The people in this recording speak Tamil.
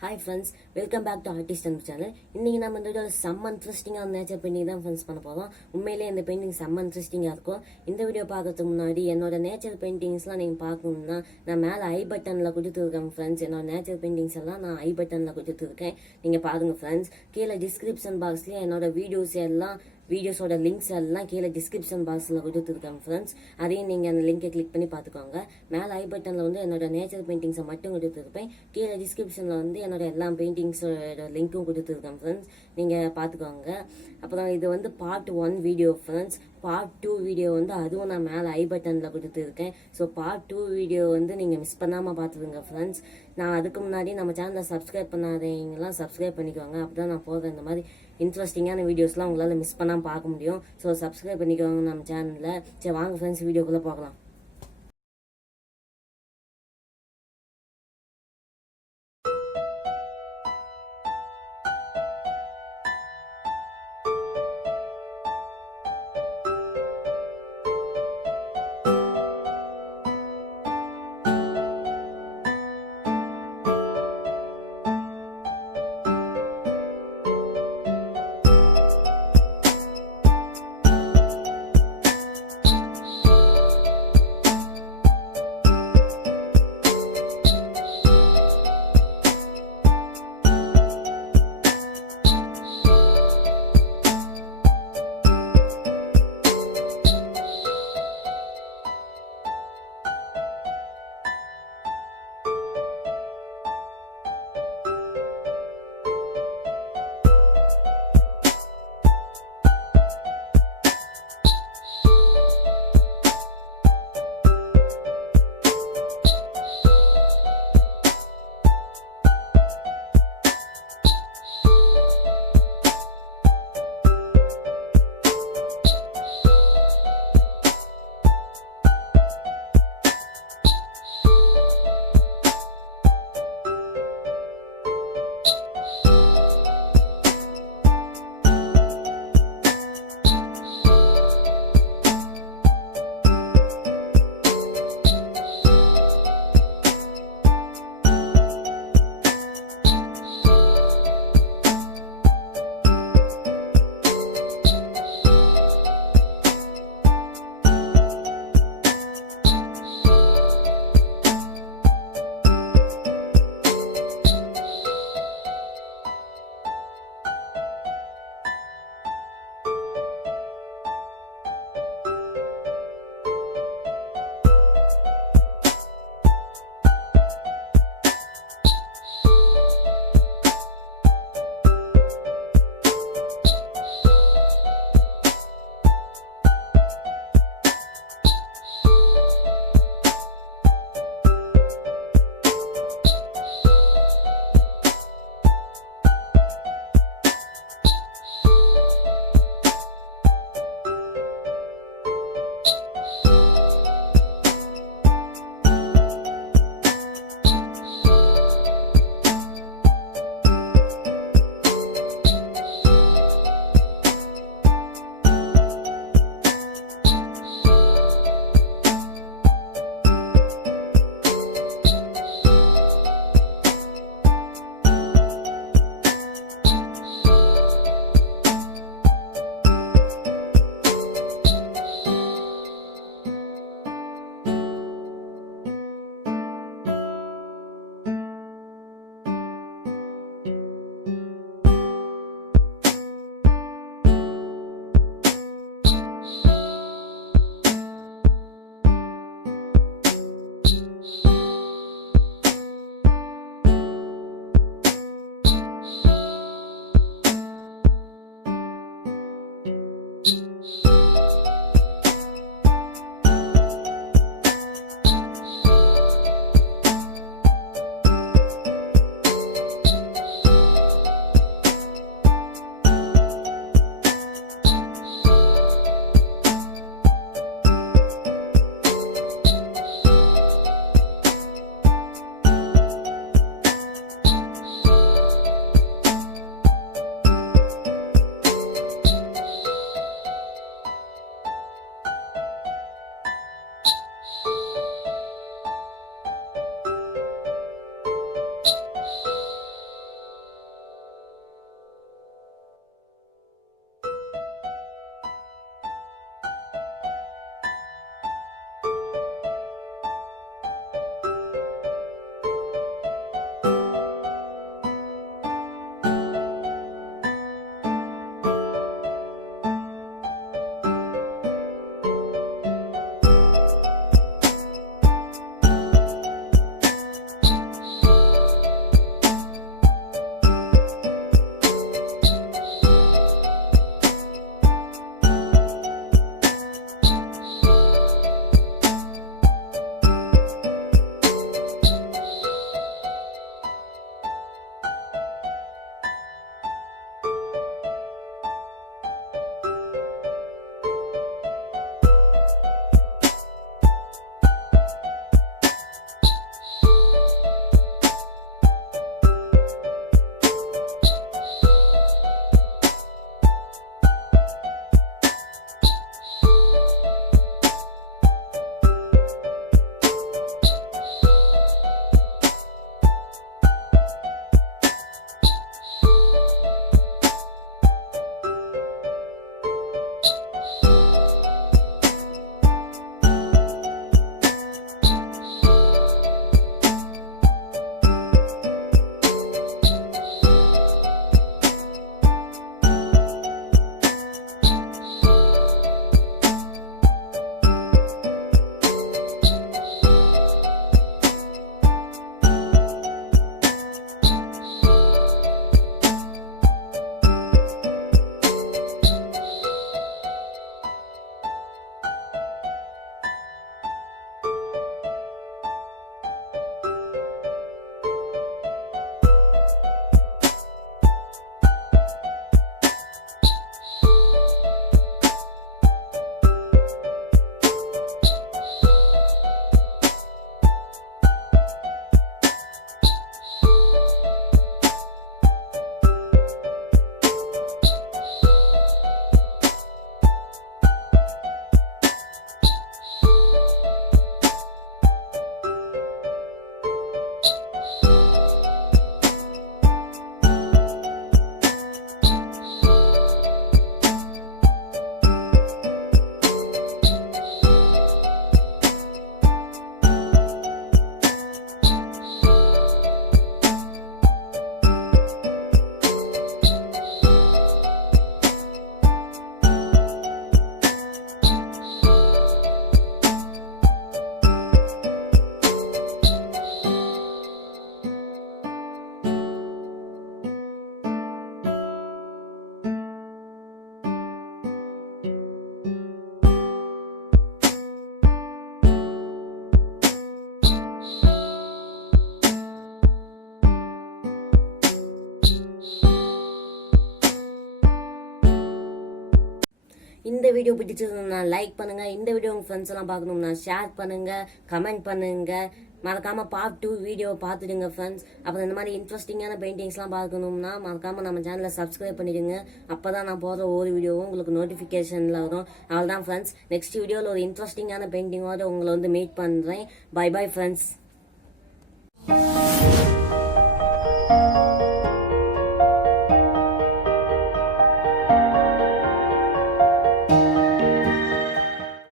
Hi friends, welcome back to Artist and Channel. இன்னைக்கு நம்ம இந்த வீடியோல செம்ம இன்ட்ரெஸ்டிங்கான நேச்சர் பெயிண்டிங் தான் ஃப்ரெண்ட்ஸ் பண்ண போறோம். உண்மையிலேயே இந்த பெயிண்டிங் செம்ம இன்ட்ரெஸ்டிங்கா இருக்கும். இந்த வீடியோ பார்க்கறதுக்கு முன்னாடி என்னோட நேச்சர் பெயிண்டிங்ஸ்லாம் நீங்க பார்க்கணும்னா நான் மேல ஐ பட்டன்ல கொடுத்துருக்கேன் ஃப்ரெண்ட்ஸ். என்னோட நேச்சர் பெயிண்டிங்ஸ் எல்லாம் நான் ஐ பட்டன்ல கொடுத்துருக்கேன். நீங்க பாருங்க ஃப்ரெண்ட்ஸ். கீழே டிஸ்கிரிப்ஷன் பாக்ஸ்லயே என்னோட வீடியோஸோட லிங்க்ஸ் எல்லாம் கீழே டிஸ்கிரிப்ஷன் பாக்ஸில் கொடுத்துருக்கேன் ஃப்ரெண்ட்ஸ். அதையும் நீங்கள் அந்த லிங்கை கிளிக் பண்ணி பார்த்துக்கோங்க. மேலே ஐ பட்டனில் வந்து என்னோட நேச்சர் பெயிண்டிங்ஸை மட்டும் கொடுத்துருப்பேன். கீழே டிஸ்கிரிப்ஷனில் வந்து என்னோட எல்லா பெயிண்டிங்ஸோட லிங்க்கும் கொடுத்துருக்கேன் ஃப்ரெண்ட்ஸ். நீங்கள் பார்த்துக்கோங்க. அப்புறம் இது வந்து part 1 video friends. Part 2 video வந்து அதுவும் நான் மேலே ஐ பட்டனில் கொடுத்துருக்கேன். ஸோ பார்ட் 2 வீடியோ வந்து நீங்கள் மிஸ் பண்ணாமல் பார்த்துருங்க ஃப்ரெண்ட்ஸ். நான் அதுக்கு முன்னாடி நம்ம சேனலை சப்ஸ்கிரைப் பண்ணாதவங்கலாம் சப்ஸ்கிரைப் பண்ணிக்கோங்க. அப்போ தான் நான் போடுற இந்த மாதிரி இன்ட்ரெஸ்டிங்கான வீடியோஸ்லாம் உங்களால் மிஸ் பண்ணாமல் பார்க்க முடியும். ஸோ சப்ஸ்கிரைப் பண்ணிக்கோங்க நம்ம சேனலில். சரி வாங்க ஃப்ரெண்ட்ஸ், வீடியோக்குள்ளே பார்க்கலாம். இந்த வீடியோ பிடிச்சிருந்தா லைக் பண்ணுங்க. இந்த வீடியோ உங்க ஃப்ரெண்ட்ஸ் எல்லாம் பார்க்கணும்னா ஷேர் பண்ணுங்க, கமெண்ட் பண்ணுங்க. மறக்காம பார்ட் 2 வீடியோ பார்த்துடுங்க ஃப்ரெண்ட்ஸ். அப்புறம் இந்த மாதிரி இன்ட்ரெஸ்டிங்கான பெயிண்டிங்ஸ்லாம் பார்க்கணும்னா மறக்காம நம்ம சேனலை சப்ஸ்கிரைப் பண்ணிடுங்க. அப்பதான் நான் போடுற ஒரு வீடியோவும் உங்களுக்கு நோட்டிஃபிகேஷன்ல வரும். அவ்வளோதான் ஃப்ரெண்ட்ஸ். நெக்ஸ்ட் வீடியோவில் ஒரு இன்ட்ரெஸ்டிங்கான பெயிண்டிங்கோட உங்களை மீட் பண்றேன். Bye bye friends.